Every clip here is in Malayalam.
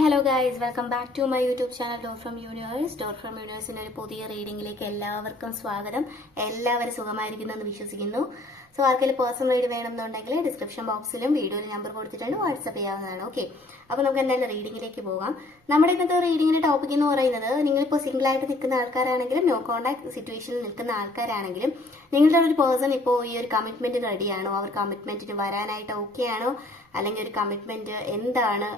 Hi hello guys, welcome back to my YouTube channel dot from universe. Dot from യൂണിവേഴ്സിന്റെ ഒരു പുതിയ റീഡിംഗിലേക്ക് എല്ലാവർക്കും സ്വാഗതം. എല്ലാവരും സുഖമായിരിക്കുന്നു എന്ന് വിശ്വസിക്കുന്നു. സോ ആർക്കെങ്കിലും പേഴ്സണൽ റീഡ് വേണമെന്നുണ്ടെങ്കിൽ ഡിസ്ക്രിപ്ഷൻ ബോക്സിലും വീഡിയോയിൽ നമ്പർ കൊടുത്തിട്ടുണ്ട്, വാട്സ്ആപ്പ് ചെയ്യാവുന്നതാണ്. ഓക്കെ, അപ്പോൾ നമുക്ക് എന്തായാലും റീഡിംഗിലേക്ക് പോകാം. നമ്മുടെ ഇന്നത്തെ റീഡിങ്ങിന്റെ ടോപ്പിക് എന്ന് പറയുന്നത്, നിങ്ങളിപ്പോൾ സിംഗിൾ ആയിട്ട് നിൽക്കുന്ന ആൾക്കാരാണെങ്കിലും നോ കോൺടാക്ട് സിറ്റുവേഷനിൽ നിൽക്കുന്ന ആൾക്കാരാണെങ്കിലും നിങ്ങളുടെ ഒരു പേഴ്സൺ ഇപ്പോൾ ഈ ഒരു കമ്മിറ്റ്മെന്റ് റെഡിയാണോ, അവർ കമ്മിറ്റ്മെന്റിന് വരാനായിട്ട് ഓക്കെ ആണോ, അല്ലെങ്കിൽ ഒരു കമ്മിറ്റ്മെന്റ് എന്താണ്,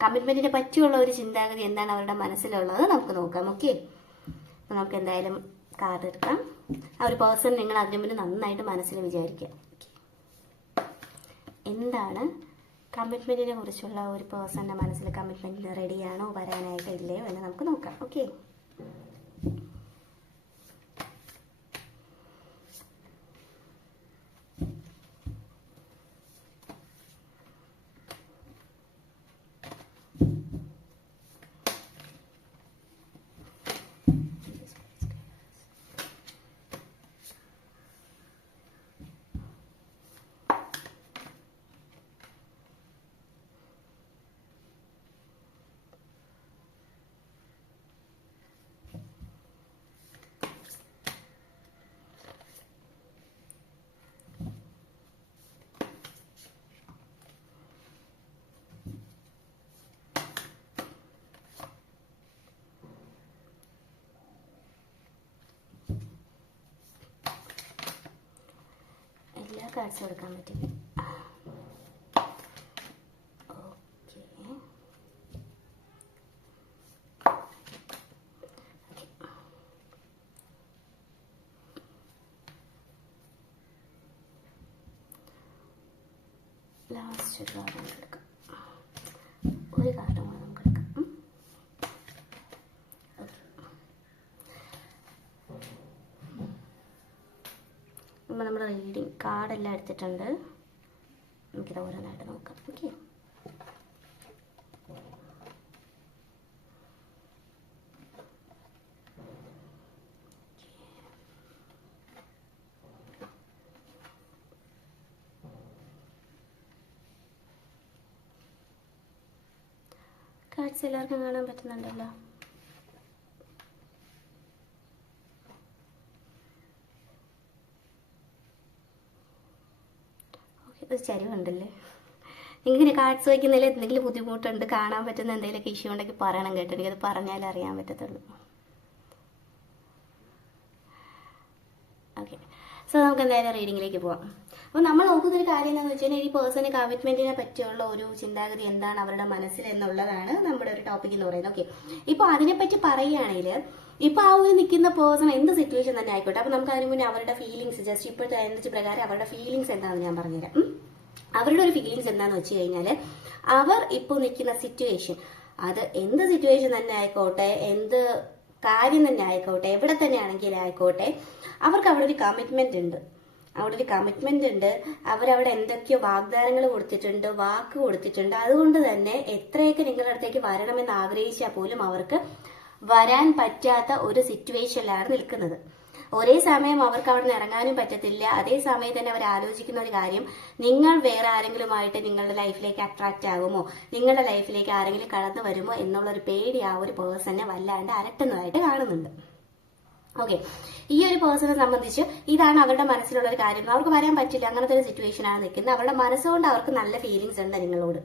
കമ്മിറ്റ്മെന്റിനെ പറ്റിയുള്ള ഒരു ചിന്താഗതി എന്താണ് അവരുടെ മനസ്സിലുള്ളത് നമുക്ക് നോക്കാം. ഓക്കെ, അപ്പോൾ നമുക്ക് എന്തായാലും കാർഡ് എടുക്കാം. ആ ഒരു പേഴ്സൺ നിങ്ങൾ അതിനു മുന്നേ നന്നായിട്ട് മനസ്സിൽ വിചാരിക്കുക. എന്താണ് കമ്മിറ്റ്മെന്റിനെ കുറിച്ചുള്ള ഒരു പേഴ്സന്റെ മനസ്സിൽ, കമ്മിറ്റ്മെന്റിന് റെഡിയാണോ, വരാനായിട്ട് ഇല്ലയോ എന്ന് നമുക്ക് നോക്കാം. ഓക്കെ, എല്ലാ കാർഡ്സും എടുക്കാൻ പറ്റില്ല. ഓക്കെ, ലാസ്റ്റ് കാർഡ് നമുക്ക് എടുക്കാം. ഒരു കാർഡ് കൂടെ നമുക്ക് എടുക്കാം. അപ്പോൾ നമ്മൾ റീഡിങ് കാർഡെല്ലാം എടുത്തിട്ടുണ്ട്. നമുക്കിത് ഓരോന്നായിട്ട് നോക്കാം. ഓക്കെ, കാർഡ്സ് എല്ലാവർക്കും കാണാൻ പറ്റുന്നുണ്ടല്ലോ. ഒരു ചരിവുണ്ടല്ലേ. ഇങ്ങനെ കാർഡ്സ് വയ്ക്കുന്നതിൽ എന്തെങ്കിലും ബുദ്ധിമുട്ടുണ്ട്, കാണാൻ പറ്റുന്ന എന്തെങ്കിലുമൊക്കെ ഇഷ്യൂ ഉണ്ടെങ്കിൽ പറയണം കേട്ടോ. എനിക്കത് പറഞ്ഞാലേ അറിയാൻ പറ്റത്തുള്ളൂ. ഓക്കെ, സോ നമുക്ക് എന്തായാലും റീഡിങ്ങിലേക്ക് പോവാം. അപ്പോൾ നമ്മൾ നോക്കുന്നൊരു കാര്യം എന്താണെന്ന് വെച്ച് കഴിഞ്ഞാൽ, ഈ പേഴ്സണ് കമ്മിറ്റ്മെന്റിനെ പറ്റിയുള്ള ഒരു ചിന്താഗതി എന്താണ് അവരുടെ മനസ്സിൽ എന്നുള്ളതാണ് നമ്മുടെ ഒരു ടോപ്പിക് എന്ന് പറയുന്നത്. ഓക്കെ, ഇപ്പോൾ അതിനെപ്പറ്റി പറയുകയാണെങ്കിൽ, ഇപ്പൊ ആ ഒരു നിൽക്കുന്ന പേഴ്സൺ എന്ത് സിറ്റുവേഷൻ തന്നെ ആയിക്കോട്ടെ, അപ്പൊ നമുക്ക് അതിന് മുന്നേ അവരുടെ ഫീലിങ്സ് ജസ്റ്റ് ഇപ്പോഴത്തെ എനർജി പ്രകാരം അവരുടെ ഫീലിങ്സ് എന്താണെന്ന് ഞാൻ പറഞ്ഞുതരാം. അവരുടെ ഒരു ഫീലിങ്സ് എന്താന്ന് വെച്ച് കഴിഞ്ഞാല്, അവർ ഇപ്പോൾ നിൽക്കുന്ന സിറ്റുവേഷൻ, അത് എന്ത് സിറ്റുവേഷൻ തന്നെ ആയിക്കോട്ടെ, എന്ത് കാര്യം തന്നെ ആയിക്കോട്ടെ, എവിടെ തന്നെ ആണെങ്കിലും ആയിക്കോട്ടെ, അവർക്ക് അവിടെ ഒരു കമ്മിറ്റ്മെന്റ് ഉണ്ട്. അവിടെ ഒരു കമ്മിറ്റ്മെന്റ് ഉണ്ട്. അവരവിടെ എന്തൊക്കെയോ വാഗ്ദാനങ്ങൾ കൊടുത്തിട്ടുണ്ട്, വാക്ക് കൊടുത്തിട്ടുണ്ട്. അതുകൊണ്ട് തന്നെ എത്രയൊക്കെ നിങ്ങളുടെ അടുത്തേക്ക് വരണമെന്ന് ആഗ്രഹിച്ചാൽ പോലും അവർക്ക് വരാൻ പറ്റാത്ത ഒരു സിറ്റുവേഷനിലാണ് നിൽക്കുന്നത്. ഒരേ സമയം അവർക്ക് അവിടെ നിന്ന് ഇറങ്ങാനും പറ്റത്തില്ല. അതേ സമയം തന്നെ അവർ ആലോചിക്കുന്ന ഒരു കാര്യം, നിങ്ങൾ വേറെ ആരെങ്കിലുമായിട്ട് നിങ്ങളുടെ ലൈഫിലേക്ക് അട്രാക്റ്റ് ആകുമോ, നിങ്ങളുടെ ലൈഫിലേക്ക് ആരെങ്കിലും കടന്നു വരുമോ എന്നുള്ളൊരു പേടി ആ ഒരു പേഴ്സണെ വല്ലാണ്ട് അലട്ടുന്നതായിട്ട് കാണുന്നുണ്ട്. ഓക്കെ, ഈ ഒരു പേഴ്സണെ സംബന്ധിച്ച് ഇതാണ് അവരുടെ മനസ്സിലുള്ള ഒരു കാര്യം. അവർക്ക് വരാൻ പറ്റില്ല, അങ്ങനത്തെ ഒരു സിറ്റുവേഷൻ ആണ് നിൽക്കുന്നത്. അവരുടെ മനസ്സുകൊണ്ട് അവർക്ക് നല്ല ഫീലിങ്സ് ഉണ്ട് നിങ്ങളോട്.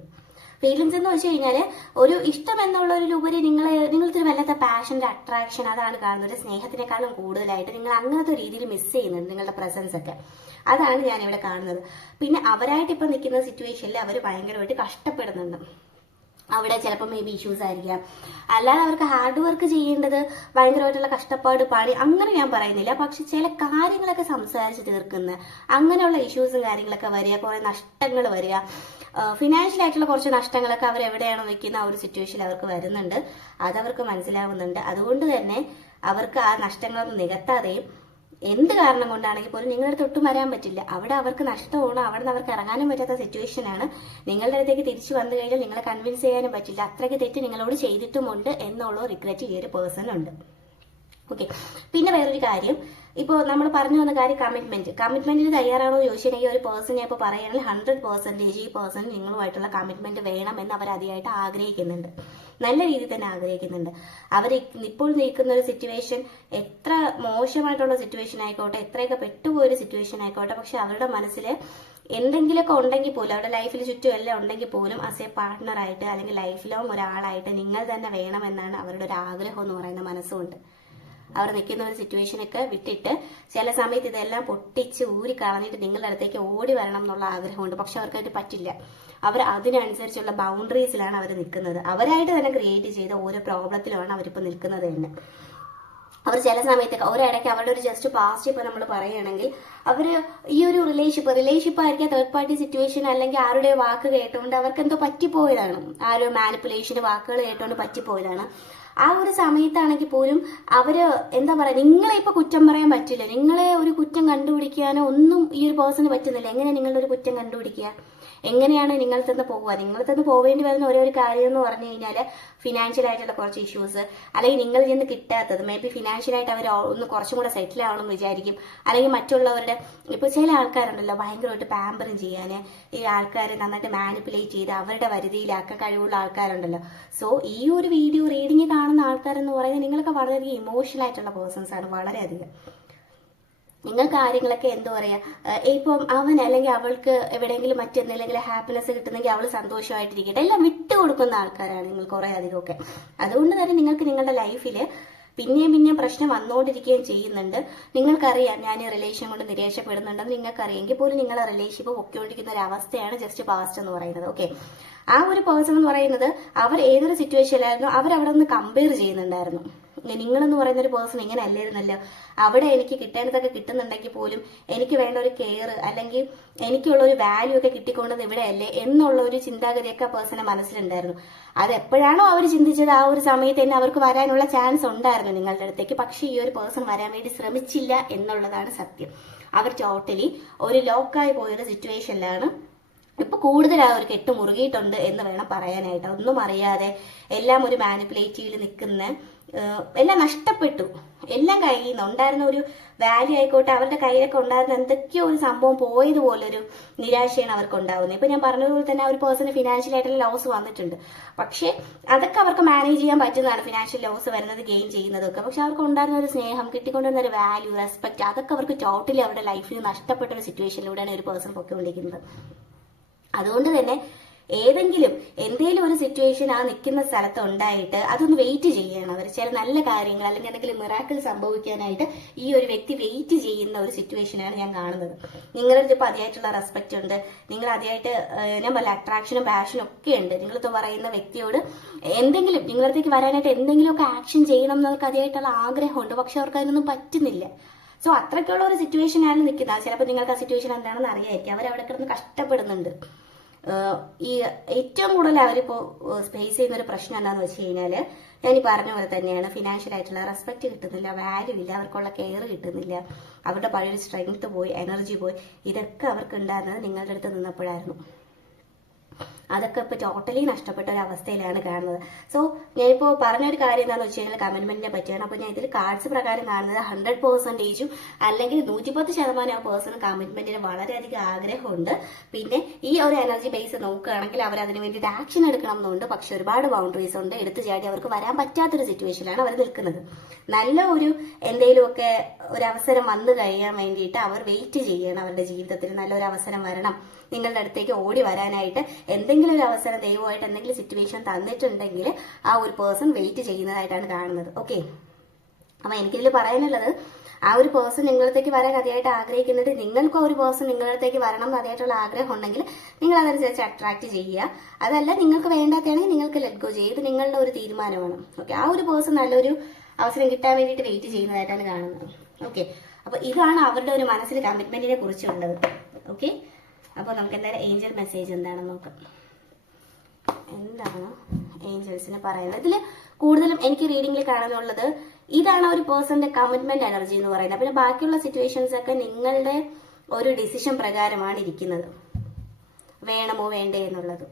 ഫീലിങ്സ് എന്ന് വെച്ച് കഴിഞ്ഞാൽ, ഒരു ഇഷ്ടം എന്നുള്ളതിലുപരി നിങ്ങൾക്ക് വല്ലാത്ത പാഷന്റെ അട്രാക്ഷൻ, അതാണ് കാണുന്നത്. സ്നേഹത്തിനേക്കാളും കൂടുതലായിട്ട് നിങ്ങൾ അങ്ങനത്തെ രീതിയിൽ മിസ് ചെയ്യുന്നുണ്ട് നിങ്ങളുടെ പ്രസൻസ് ഒക്കെ. അതാണ് ഞാൻ ഇവിടെ കാണുന്നത്. പിന്നെ അവരായിട്ട് ഇപ്പൊ നിൽക്കുന്ന സിറ്റുവേഷനിൽ അവർ ഭയങ്കരമായിട്ട് കഷ്ടപ്പെടുന്നുണ്ട്. അവിടെ ചിലപ്പോൾ മേ ബി ഇഷ്യൂസ് ആയിരിക്കാം. അല്ലാതെ അവർക്ക് ഹാർഡ് വർക്ക് ചെയ്യേണ്ടത്, ഭയങ്കരമായിട്ടുള്ള കഷ്ടപ്പാട്, പണി, അങ്ങനെ ഞാൻ പറയുന്നില്ല. പക്ഷെ ചില കാര്യങ്ങളൊക്കെ സംസാരിച്ച് തീർക്കുന്ന അങ്ങനെയുള്ള ഇഷ്യൂസും കാര്യങ്ങളൊക്കെ വരിക, കുറെ നഷ്ടങ്ങൾ വരിക, ഫിനാൻഷ്യൽ ആയിട്ടുള്ള കുറച്ച് നഷ്ടങ്ങളൊക്കെ അവർ എവിടെയാണോ നിൽക്കുന്ന ആ ഒരു സിറ്റുവേഷനിൽ അവർക്ക് വരുന്നുണ്ട്. അതവർക്ക് മനസ്സിലാവുന്നുണ്ട്. അതുകൊണ്ട് തന്നെ അവർക്ക് ആ നഷ്ടങ്ങളൊന്നും നികത്താതെയും എന്ത് കാരണം കൊണ്ടാണെങ്കിൽ പോലും നിങ്ങളുടെ അടുത്ത് ഒട്ടും വരാൻ പറ്റില്ല. അവിടെ അവർക്ക് നഷ്ടമാണ്, അവിടെ നിന്ന് അവർക്ക് ഇറങ്ങാനും പറ്റാത്ത സിറ്റുവേഷനാണ്. നിങ്ങളുടെ അടുത്തേക്ക് തിരിച്ചു വന്നു കഴിഞ്ഞാൽ നിങ്ങളെ കൺവിൻസ് ചെയ്യാനും പറ്റില്ല. അത്രയ്ക്ക് തെറ്റ് നിങ്ങളോട് ചെയ്തിട്ടുമുണ്ട് എന്നുള്ള റിഗ്രറ്റ് ഈ ഒരു പേഴ്സൺ ഉണ്ട്. ഓക്കെ, പിന്നെ വേറൊരു കാര്യം, ഇപ്പോൾ നമ്മൾ പറഞ്ഞു വന്ന കാര്യം കമ്മിറ്റ്മെന്റിന് തയ്യാറാണോ എന്ന് ചോദിച്ചിട്ടുണ്ടെങ്കിൽ ഒരു പേഴ്സണെ ഇപ്പോൾ പറയുകയാണെങ്കിൽ 100% ഈ പേഴ്സൺ നിങ്ങളുമായിട്ടുള്ള കമ്മിറ്റ്മെന്റ് വേണം എന്ന് അവർ അതിയായിട്ട് ആഗ്രഹിക്കുന്നുണ്ട്. നല്ല രീതിയിൽ തന്നെ ആഗ്രഹിക്കുന്നുണ്ട്. അവർ ഇപ്പോൾ നിൽക്കുന്ന ഒരു സിറ്റുവേഷൻ എത്ര മോശമായിട്ടുള്ള സിറ്റുവേഷൻ ആയിക്കോട്ടെ, എത്രയൊക്കെ പെട്ടുപോയൊരു സിറ്റുവേഷൻ ആയിക്കോട്ടെ, പക്ഷെ അവരുടെ മനസ്സിൽ എന്തെങ്കിലുമൊക്കെ ഉണ്ടെങ്കിൽ പോലും, അവരുടെ ലൈഫിൽ ചുറ്റും എല്ലാം ഉണ്ടെങ്കിൽ പോലും ആസ് എ പാർട്ട്ണറായിട്ട് അല്ലെങ്കിൽ ലൈഫ് ലോങ് ഒരാളായിട്ട് നിങ്ങൾ തന്നെ വേണമെന്നാണ് അവരുടെ ഒരു ആഗ്രഹം എന്ന് പറയുന്ന മനസ്സുകൊണ്ട്. അവർ നിൽക്കുന്ന ഒരു സിറ്റുവേഷനൊക്കെ വിട്ടിട്ട് ചില സമയത്ത് ഇതെല്ലാം പൊട്ടിച്ച് ഊരി കളഞ്ഞിട്ട് നിങ്ങളുടെ അടുത്തേക്ക് ഓടി വരണം എന്നുള്ള ആഗ്രഹമുണ്ട്. പക്ഷെ അവർക്കായിട്ട് പറ്റില്ല. അവർ അതിനനുസരിച്ചുള്ള ബൗണ്ടറീസിലാണ് അവർ നിൽക്കുന്നത്. അവരായിട്ട് തന്നെ ക്രിയേറ്റ് ചെയ്ത ഓരോ പ്രോബ്ലത്തിലാണ് അവരിപ്പോൾ നിൽക്കുന്നത് തന്നെ. അവർ ചില സമയത്തൊക്കെ ഒരിടയ്ക്ക് അവരുടെ ഒരു ജസ്റ്റ് പാസ്റ്റ് ഇപ്പൊ നമ്മൾ പറയുകയാണെങ്കിൽ അവർ ഈ ഒരു റിലേഷൻഷിപ്പ് ആയിരിക്കാം തേർഡ് പാർട്ടി സിറ്റുവേഷൻ അല്ലെങ്കിൽ ആരുടെ വാക്ക് കേട്ടുകൊണ്ട് അവർക്ക് എന്തോ പറ്റിപ്പോയതാണ്, ആരോ മാനിപ്പുലേഷന് വാക്കുകൾ കേട്ടുകൊണ്ട് പറ്റിപ്പോയതാണ്. ആ ഒരു സമയത്താണെങ്കിൽ പോലും അവര് എന്താ പറയാ, നിങ്ങളെ ഇപ്പൊ കുറ്റം പറയാൻ പറ്റില്ല. നിങ്ങളെ ഒരു കുറ്റം കണ്ടുപിടിക്കാനോ ഒന്നും ഈ ഒരു പേഴ്സണ് പറ്റുന്നില്ല. എങ്ങനെ നിങ്ങളുടെ ഒരു കുറ്റം കണ്ടുപിടിക്കുക? എങ്ങനെയാണ് നിങ്ങൾ തന്നെ പോവുക? നിങ്ങൾ തന്നെ പോവേണ്ടി വരുന്ന ഓരോ കാര്യം എന്ന് പറഞ്ഞു കഴിഞ്ഞാൽ ഫിനാൻഷ്യൽ ആയിട്ടുള്ള കുറച്ച് ഇഷ്യൂസ്, അല്ലെങ്കിൽ നിങ്ങൾ നിന്ന് കിട്ടാത്തത്, മേ ബി ഫിനാൻഷ്യലായിട്ട് അവർ ഒന്ന് കുറച്ചും കൂടെ സെറ്റിൽ ആവണം വിചാരിക്കും. അല്ലെങ്കിൽ മറ്റുള്ളവരുടെ ഇപ്പൊ ചില ആൾക്കാരുണ്ടല്ലോ ഭയങ്കരമായിട്ട് പാമ്പറിങ് ചെയ്യാൻ ഈ ആൾക്കാരെ നന്നായിട്ട് മാനിപ്പുലേറ്റ് ചെയ്ത് അവരുടെ വരുതിയിലാക്കാൻ കഴിവുള്ള ആൾക്കാരുണ്ടല്ലോ. സോ ഈ ഒരു വീഡിയോ റീഡിങ് കാണുന്ന ആൾക്കാരെന്ന് പറയുന്നത് നിങ്ങളൊക്കെ വളരെയധികം ഇമോഷണൽ ആയിട്ടുള്ള പേഴ്സൺസ് ആണ്, വളരെയധികം. നിങ്ങൾ കാര്യങ്ങളൊക്കെ എന്താ പറയാ, ഇപ്പം അവൻ അല്ലെങ്കിൽ അവൾക്ക് എവിടെയെങ്കിലും മറ്റെന്തെങ്കിലും ഹാപ്പിനെസ് കിട്ടുന്നെങ്കിൽ അവൾ സന്തോഷമായിട്ടിരിക്കട്ടെ, എല്ലാം വിട്ടുകൊടുക്കുന്ന ആൾക്കാരാണ് നിങ്ങൾ കുറെ അധികമൊക്കെ. അതുകൊണ്ട് തന്നെ നിങ്ങൾക്ക് നിങ്ങളുടെ ലൈഫിൽ പിന്നെയും പ്രശ്നം വന്നുകൊണ്ടിരിക്കുകയും ചെയ്യുന്നുണ്ട്. നിങ്ങൾക്കറിയാം ഞാൻ ഈ റിലേഷൻ കൊണ്ട് നിരാശപ്പെടുന്നുണ്ടെന്ന് നിങ്ങൾക്കറിയെങ്കിൽ പോലും നിങ്ങളെ റിലേഷൻഷിപ്പ് പൊക്കിക്കൊണ്ടിരിക്കുന്ന ഒരു അവസ്ഥയാണ് ജസ്റ്റ് പാസ്റ്റ് എന്ന് പറയുന്നത്. ഓക്കെ, ആ ഒരു പേഴ്സൺ എന്ന് പറയുന്നത് അവർ ഏതൊരു സിറ്റുവേഷനിലായിരുന്നു അവരവിടെ നിന്ന് കമ്പയർ ചെയ്യുന്നുണ്ടായിരുന്നു. നിങ്ങളെന്ന് പറയുന്ന ഒരു പേഴ്സൺ ഇങ്ങനെ അല്ലായിരുന്നല്ലോ, അവിടെ എനിക്ക് കിട്ടേണ്ടതൊക്കെ കിട്ടുന്നുണ്ടെങ്കിൽ പോലും എനിക്ക് വേണ്ട ഒരു കെയർ അല്ലെങ്കിൽ എനിക്കുള്ള ഒരു വാല്യൂ ഒക്കെ കിട്ടിക്കൊണ്ടത് ഇവിടെ അല്ലേ എന്നുള്ള ഒരു ചിന്താഗതിയൊക്കെ പേഴ്സണെ മനസ്സിലുണ്ടായിരുന്നു. അത് എപ്പോഴാണോ അവർ ചിന്തിച്ചത് ആ ഒരു സമയത്ത് തന്നെ അവർക്ക് വരാനുള്ള ചാൻസ് ഉണ്ടായിരുന്നു നിങ്ങളുടെ അടുത്തേക്ക്. പക്ഷെ ഈ ഒരു പേഴ്സൺ വരാൻ വേണ്ടി ശ്രമിച്ചില്ല എന്നുള്ളതാണ് സത്യം. അവർ ടോട്ടലി ഒരു ലോക്കായി പോയൊരു സിറ്റുവേഷനിലാണ് ഇപ്പൊ കൂടുതൽ ആ ഒരു കെട്ട് മുറുകിയിട്ടുണ്ട് എന്ന് വേണം പറയാനായിട്ട്. ഒന്നും അറിയാതെ എല്ലാം ഒരു മാനിപ്പുലേറ്റീവിൽ നിൽക്കുന്ന, എല്ലാം നഷ്ടപ്പെട്ടു, എല്ലാം കയ്യിൽ നിന്ന് ഉണ്ടായിരുന്ന ഒരു വാല്യൂ ആയിക്കോട്ടെ, അവരുടെ കയ്യിലൊക്കെ ഉണ്ടായിരുന്ന എന്തൊക്കെയോ ഒരു സംഭവം പോയതുപോലൊരു നിരാശയാണ് അവർക്ക് ഉണ്ടാവുന്നത്. ഇപ്പൊ ഞാൻ പറഞ്ഞതുപോലെ തന്നെ ആ ഒരു പേഴ്സണ് ഫിനാൻഷ്യൽ ആയിട്ടുള്ള ലോസ് വന്നിട്ടുണ്ട്. പക്ഷെ അതൊക്കെ അവർക്ക് മാനേജ് ചെയ്യാൻ പറ്റുന്നതാണ്, ഫിനാൻഷ്യൽ ലോസ് വരുന്നത് ഗെയിൻ ചെയ്യുന്നതൊക്കെ. പക്ഷെ അവർക്ക് ഉണ്ടായിരുന്ന ഒരു സ്നേഹം, കിട്ടിക്കൊണ്ടിരുന്ന ഒരു വാല്യൂ, റെസ്പെക്ട്, അതൊക്കെ അവർക്ക് ടോട്ടലി അവരുടെ ലൈഫിൽ നഷ്ടപ്പെട്ട ഒരു സിറ്റുവേഷനിലൂടെയാണ് ഒരു പേഴ്സൺ പൊയ്ക്കൊണ്ടിരിക്കുന്നത്. അതുകൊണ്ട് തന്നെ എന്തെങ്കിലും ഒരു സിറ്റുവേഷൻ ആ നിൽക്കുന്ന സ്ഥലത്ത് ഉണ്ടായിട്ട് അതൊന്ന് വെയിറ്റ് ചെയ്യണം അവർ. ചില നല്ല കാര്യങ്ങൾ അല്ലെങ്കിൽ എന്തെങ്കിലും മിറാക്കിൾ സംഭവിക്കാനായിട്ട് ഈ ഒരു വ്യക്തി വെയിറ്റ് ചെയ്യുന്ന ഒരു സിറ്റുവേഷനാണ് ഞാൻ കാണുന്നത്. നിങ്ങളുടെ ഇപ്പോൾ അതിയായിട്ടുള്ള റെസ്പെക്ട് ഉണ്ട്, നിങ്ങൾ അതിയായിട്ട് ഞാൻ പറയില്ല അട്രാക്ഷനും പാഷനും ഒക്കെ ഉണ്ട്. നിങ്ങളിപ്പോൾ പറയുന്ന വ്യക്തിയോട് എന്തെങ്കിലും നിങ്ങളടുത്തേക്ക് വരാനായിട്ട് എന്തെങ്കിലുമൊക്കെ ആക്ഷൻ ചെയ്യണം എന്നവർക്ക് അതിയായിട്ടുള്ള ആഗ്രഹമുണ്ട്. പക്ഷെ അവർക്ക് അതിനൊന്നും പറ്റുന്നില്ല. സോ അത്രയ്ക്കുള്ള ഒരു സിറ്റുവേഷനാണ് നിൽക്കുന്നത്. ചിലപ്പോൾ നിങ്ങൾക്ക് ആ സിറ്റുവേഷൻ എന്താണെന്ന് അറിയായിരിക്കും. അവരവിടെ കിടന്ന് കഷ്ടപ്പെടുന്നുണ്ട്. ഈ ഏറ്റവും കൂടുതൽ അവരിപ്പോൾ ഫേസ് ചെയ്യുന്ന ഒരു പ്രശ്നം എന്താണെന്ന് വെച്ച് കഴിഞ്ഞാൽ ഞാൻ ഈ പറഞ്ഞ പോലെ തന്നെയാണ്, ഫിനാൻഷ്യൽ ആയിട്ടുള്ള റെസ്പെക്ട് കിട്ടുന്നില്ല, വാല്യൂ ഇല്ല, അവർക്കുള്ള കെയർ കിട്ടുന്നില്ല, അവരുടെ പഴയൊരു സ്ട്രെങ്ത് പോയി, എനർജി പോയി. ഇതൊക്കെ അവർക്ക് ഉണ്ടായിരുന്നത് നിങ്ങളുടെ അടുത്ത് നിന്നപ്പോഴായിരുന്നു. അതൊക്കെ ഇപ്പോൾ ടോട്ടലി നഷ്ടപ്പെട്ട ഒരു അവസ്ഥയിലാണ് കാണുന്നത്. സോ ഞാനിപ്പോൾ പറഞ്ഞൊരു കാര്യം എന്താണെന്ന് വെച്ച് കഴിഞ്ഞാൽ കമ്മിറ്റ്മെന്റിനെ പറ്റിയാണ്. അപ്പോൾ ഞാൻ ഇതിൽ കാർഡ്സ് പ്രകാരം കാണുന്നത് 100% അല്ലെങ്കിൽ 110% ആ പേഴ്സൺ കമ്മിറ്റ്മെന്റിന് വളരെയധികം ആഗ്രഹമുണ്ട്. പിന്നെ ഈ ഒരു എനർജി ബേസ് നോക്കുകയാണെങ്കിൽ അവർ അതിന് വേണ്ടിയിട്ട് ആക്ഷൻ എടുക്കണം എന്നുണ്ട്. പക്ഷെ ഒരുപാട് ബൗണ്ടറീസ് ഉണ്ട്, എടുത്തു ചാടി അവർക്ക് വരാൻ പറ്റാത്തൊരു സിറ്റുവേഷനിലാണ് അവർ നിൽക്കുന്നത്. നല്ല ഒരു എന്തെങ്കിലുമൊക്കെ ഒരു അവസരം വന്നു കഴിയാൻ വേണ്ടിയിട്ട് അവർ വെയിറ്റ് ചെയ്യണം. അവരുടെ ജീവിതത്തിൽ നല്ലൊരു അവസരം വരണം, നിങ്ങളുടെ അടുത്തേക്ക് ഓടി വരാനായിട്ട് എന്തെങ്കിലും ഒരു അവസരം ദൈവമായിട്ട് എന്തെങ്കിലും സിറ്റുവേഷൻ തന്നിട്ടുണ്ടെങ്കിൽ ആ ഒരു പേഴ്സൺ വെയിറ്റ് ചെയ്യുന്നതായിട്ടാണ് കാണുന്നത്. ഓക്കെ, അപ്പൊ എനിക്കിതിൽ പറയാനുള്ളത് ആ ഒരു പേഴ്സൺ നിങ്ങളടുത്തേക്ക് വരാൻ അതിയായിട്ട് ആഗ്രഹിക്കുന്നുണ്ട്. നിങ്ങൾക്കും ഒരു പേഴ്സൺ നിങ്ങളടുത്തേക്ക് വരണം എന്ന് അതിയായിട്ടുള്ള ആഗ്രഹം ഉണ്ടെങ്കിൽ നിങ്ങൾ അതനുസരിച്ച് അട്രാക്ട് ചെയ്യുക. അതല്ല നിങ്ങൾക്ക് വേണ്ടാത്തതാണെങ്കിൽ നിങ്ങൾക്ക് ലെറ്റ് ഗോ ചെയ്ത് നിങ്ങളുടെ ഒരു തീരുമാനമാണ്. ഓക്കെ, ആ ഒരു പേഴ്സൺ നല്ലൊരു അവസരം കിട്ടാൻ വേണ്ടിയിട്ട് വെയിറ്റ് ചെയ്യുന്നതായിട്ടാണ് കാണുന്നത്. ഓക്കെ, അപ്പൊ ഇതാണ് അവരുടെ ഒരു മനസ്സിൽ കമ്മിറ്റ്മെന്റിനെ കുറിച്ചുള്ളത്. ഓക്കെ, അപ്പോൾ നമുക്ക് എന്തായാലും ഏഞ്ചൽ മെസ്സേജ് എന്താണെന്ന് നോക്കാം. എന്താണ് ഏഞ്ചൽസിന് പറയുന്നത്? ഇതിൽ കൂടുതലും എനിക്ക് റീഡിംഗിൽ കാണാനുള്ളത് ഇതാണ് ഒരു പേഴ്സന്റെ കമ്മിറ്റ്മെന്റ് എനർജി എന്ന് പറയുന്നത്. പിന്നെ ബാക്കിയുള്ള സിറ്റുവേഷൻസ് ഒക്കെ നിങ്ങളുടെ ഒരു ഡിസിഷൻ പ്രകാരമാണ് ഇരിക്കുന്നത്, വേണമോ വേണ്ടേ എന്നുള്ളത്.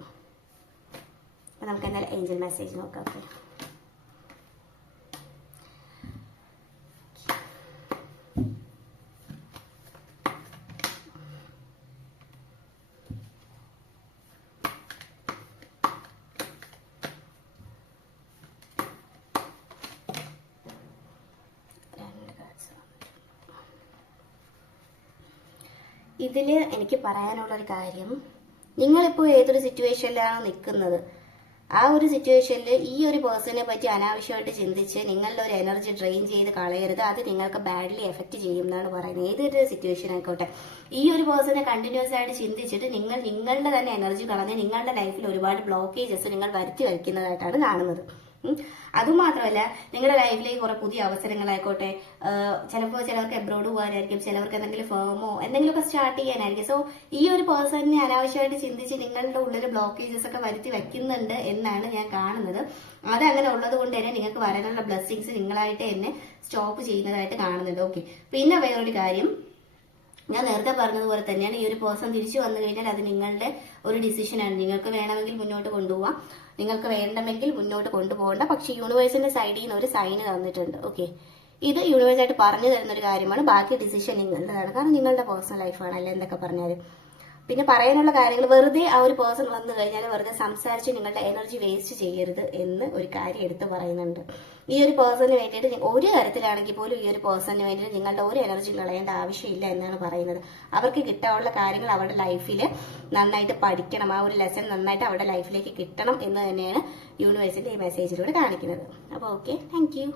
നമുക്ക് എന്തായാലും ഏഞ്ചൽ മെസ്സേജ് നോക്കാം. ഓക്കെ, ഇതിൽ എനിക്ക് പറയാനുള്ളൊരു കാര്യം, നിങ്ങളിപ്പോൾ ഏതൊരു സിറ്റുവേഷനിലാണോ നിൽക്കുന്നത്, ആ ഒരു സിറ്റുവേഷനിൽ ഈ ഒരു പേഴ്സണിനെ പറ്റി അനാവശ്യമായിട്ട് ചിന്തിച്ച് നിങ്ങളുടെ ഒരു എനർജി ഡ്രെയിൻ ചെയ്ത് കളയരുത്. അത് നിങ്ങൾക്ക് ബാഡ്ലി എഫക്റ്റ് ചെയ്യും എന്നാണ് പറയുന്നത്. ഏതൊരു സിറ്റുവേഷൻ ആയിക്കോട്ടെ, ഈ ഒരു പേഴ്സണെ കണ്ടിന്യൂസ് ആയിട്ട് ചിന്തിച്ചിട്ട് നിങ്ങൾ നിങ്ങളുടെ തന്നെ എനർജി കളഞ്ഞ് നിങ്ങളുടെ ലൈഫിൽ ഒരുപാട് ബ്ലോക്കേജസ് നിങ്ങൾ വരുത്തി വയ്ക്കുന്നതായിട്ടാണ് കാണുന്നത്. അതുമാത്രമല്ല, നിങ്ങളുടെ ലൈഫിലേക്ക് കുറെ പുതിയ അവസരങ്ങളായിക്കോട്ടെ, ചിലപ്പോൾ ചിലവർക്ക് എബ്രോഡ് പോകാനായിരിക്കും, ചിലവർക്ക് എന്തെങ്കിലും ഫേമോ എന്തെങ്കിലുമൊക്കെ സ്റ്റാർട്ട് ചെയ്യാനായിരിക്കും. സോ ഈ ഒരു പേഴ്സണിനെ അനാവശ്യമായിട്ട് ചിന്തിച്ച് നിങ്ങളുടെ ഉള്ളിൽ ബ്ലോക്കേജസ് ഒക്കെ വരുത്തി വെക്കുന്നുണ്ട് എന്നാണ് ഞാൻ കാണുന്നത്. അതങ്ങനെ ഉള്ളത് കൊണ്ട് തന്നെ നിങ്ങൾക്ക് വരാനുള്ള ബ്ലെസ്സിങ്സ് നിങ്ങളായിട്ട് തന്നെ സ്റ്റോപ്പ് ചെയ്യുന്നതായിട്ട് കാണുന്നുണ്ട്. ഓക്കെ, പിന്നെ വേറൊരു കാര്യം, ഞാൻ നേരത്തെ പറഞ്ഞതുപോലെ തന്നെയാണ്, ഈ ഒരു പേഴ്സൺ തിരിച്ചു വന്നു കഴിഞ്ഞാൽ അത് നിങ്ങളുടെ ഒരു ഡിസിഷനാണ്. നിങ്ങൾക്ക് വേണമെങ്കിൽ മുന്നോട്ട് കൊണ്ടുപോകാം, നിങ്ങൾക്ക് വേണ്ടെങ്കിൽ മുന്നോട്ട് കൊണ്ടുപോകണ്ട. പക്ഷെ യൂണിവേഴ്സിന്റെ സൈഡിൽ നിന്ന് ഒരു സൈന് തന്നിട്ടുണ്ട്. ഓക്കെ, ഇത് യൂണിവേഴ്സായിട്ട് പറഞ്ഞു തരുന്ന ഒരു കാര്യമാണ്. ബാക്കി ഡിസിഷൻ നിങ്ങളുടേതാണ്, കാരണം നിങ്ങളുടെ പേഴ്സണൽ ലൈഫാണ് അല്ലെ എന്തൊക്കെ പറഞ്ഞാലും. പിന്നെ പറയാനുള്ള കാര്യങ്ങൾ, വെറുതെ ആ ഒരു പേഴ്സൺ വന്നു കഴിഞ്ഞാൽ വെറുതെ സംസാരിച്ച് നിങ്ങളുടെ എനർജി വേസ്റ്റ് ചെയ്യരുത് എന്ന് ഒരു കാര്യം എടുത്ത് പറയുന്നുണ്ട്. ഈ ഒരു പേഴ്സണിന് വേണ്ടിയിട്ട് ഒരു കാര്യത്തിലാണെങ്കിൽ പോലും ഈ ഒരു പേഴ്സണിന് വേണ്ടിയിട്ട് നിങ്ങളുടെ ഒരു എനർജി കളയേണ്ട ആവശ്യമില്ല എന്നാണ് പറയുന്നത്. അവർക്ക് കിട്ടാനുള്ള കാര്യങ്ങൾ അവരുടെ ലൈഫിൽ നന്നായിട്ട് പഠിക്കണം, ആ ഒരു ലെസൺ നന്നായിട്ട് അവരുടെ ലൈഫിലേക്ക് കിട്ടണം എന്ന് തന്നെയാണ് യൂണിവേഴ്സിന്റെ ഈ മെസ്സേജിലൂടെ കാണിക്കുന്നത്. അപ്പോൾ ഓക്കെ, താങ്ക് യു.